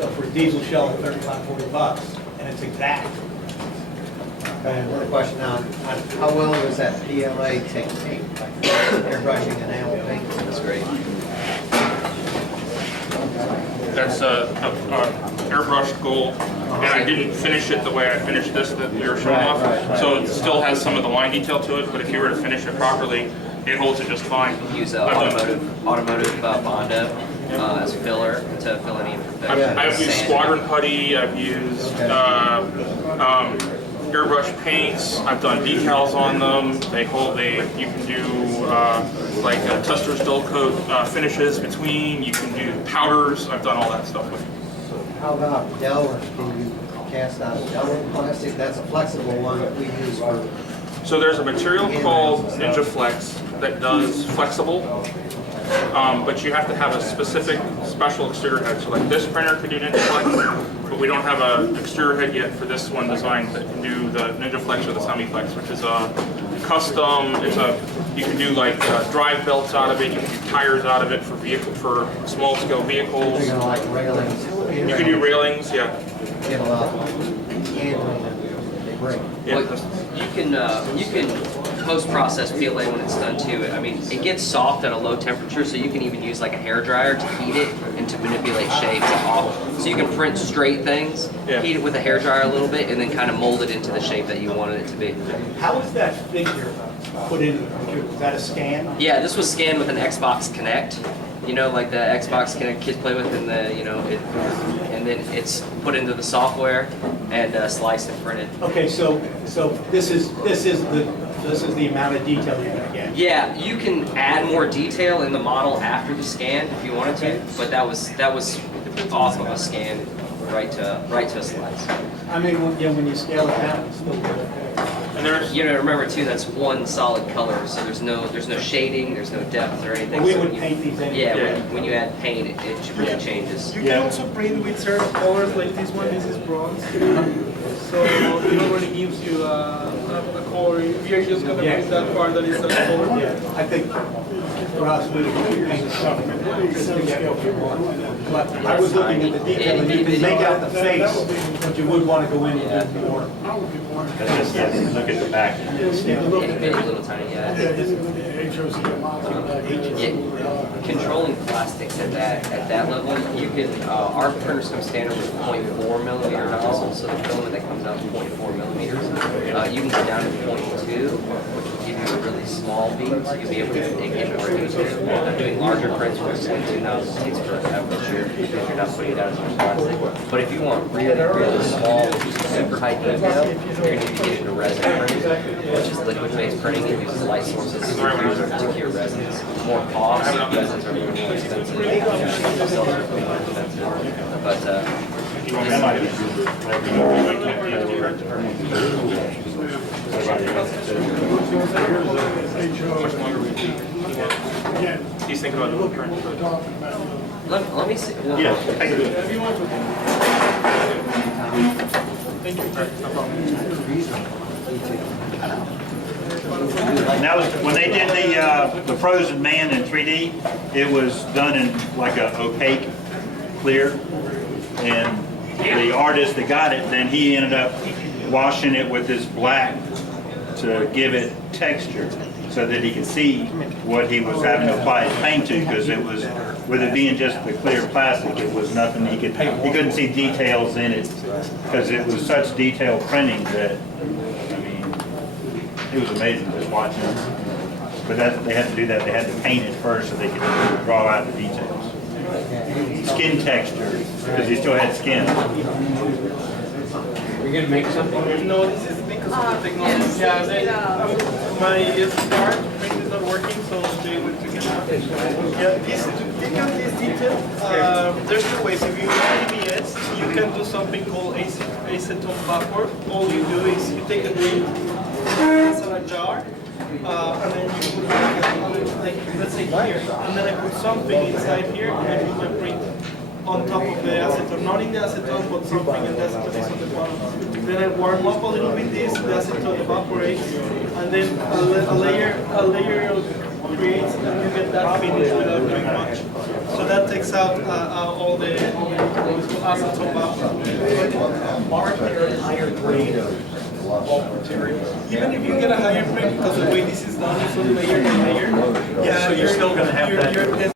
So for a diesel shell at 35, 40 bucks, and it's exact. Okay, another question on how well does that PLA take paint, like airbrushing and nail paint? That's great. That's a airbrush gold, and I didn't finish it the way I finished this that you're showing off. right. So it still has some of the line detail to it, but if you were to finish it properly, it holds it just fine. Use I've done- automotive Bondo as filler to fill any imperfections. I've used Sand. squadron putty, I've used airbrush paints, I've done decals on them. You can do like Tuster's dull coat finishes between, you can do powders, I've done all that stuff with it. How about Delrin? Can you cast out Delrin plastic? That's a flexible one that we use for. So there's a material called Ninja Flex that does flexible, but you have to have a specific special extruder head. So like this printer could do Ninja Flex, but we don't have an extruder head yet for this one designed that can do the Ninja Flex or the Semi Flex, which is a custom. You can do like drive belts out of it. You can do tires out of it for small scale vehicles. They're gonna like railings. You can do railings, yeah. Get a lot of handling and they break. Yeah. Well, you can post-process PLA when it's done too. I mean, it gets soft at a low temperature, so you can even use like a hair dryer to heat it and to manipulate shapes off. So you can print straight things, Yeah. heat it with a hair dryer a little bit, and then kind of mold it into the shape that you wanted it to be. How is that figure put into the computer? Is that a scan? Yeah, this was scanned with an Xbox Connect. You know, like the Xbox Connect kids play with, and and then it's put into the software and sliced and printed. Okay, so this is the amount of detail you're gonna get. Yeah, you can add more detail in the model after the scan if you wanted to, but that was off of a scan right to a slice. I mean, when you scale it down, it's still good. And there's You know, remember too, that's one solid color, so there's no shading, there's no depth or anything. We so would when you- paint these in. Yeah, Yeah. when you add paint, it really changes. You can also print with certain colors, like this one. This is bronze, so it already gives you a color. If you're just gonna print that part that is a color. Yeah, I think for us, we would paint something just to get what we want. But I was looking at the detail, and you can make out the face, but you would want to go in and do more. Look at the back. Maybe a little tiny, yeah. Controlling plastics at that level, you can, our printers come standard with 0.4 millimeter nozzle, so the filament that comes out is 0.4 millimeters. You can go down to 0.2, which will give you a really small beam, so you'll be able to get more detail. Doing larger prints with 0.2 nozzles takes forever, because you're not putting down as much plastic. But if you want really, really small, super high detail, you're going to need to get into resin printing, which is liquid-based printing. It uses light sources to cure resins. More cost, resins are more expensive, cells are more expensive. But That might much longer we do. He's thinking about the print. let me see. Well, Yeah, thank you. And that was, when they did the Frozen Man in 3D, it was done in like a opaque clear. And the artist that got it, then he ended up washing it with this black to give it texture so that he could see what he was having to apply his paint to, because it was, with it being just the clear plastic, it was nothing, he couldn't see details in it, because it was such detailed printing that, I mean, it was amazing just watching it. But they had to do that, they had to paint it first so they could draw out the details. Skin texture, because he still had skin. You're gonna make something? No, this is because of the technology. Yeah, my card print is not working, so they will take it out. Yeah, to pick up this detail, there's two ways. If you have ABS, you can do something called acetone vapor. All you do is you take a drink, it's in a jar, and then you put like let's say here, and then I put something inside here, and I put my print on top of the acetone, not in the acetone, but something, and the acetone is on the bottom. Then I warm up a little bit this, the acetone evaporates, and then a layer of creates, and you get that finish without doing much. So that takes out all the acetal Aren't there higher grade of bulk materials? Even if you get a higher grade, because the way this is done is so layered and layered, yeah, So you're still gonna have that- you're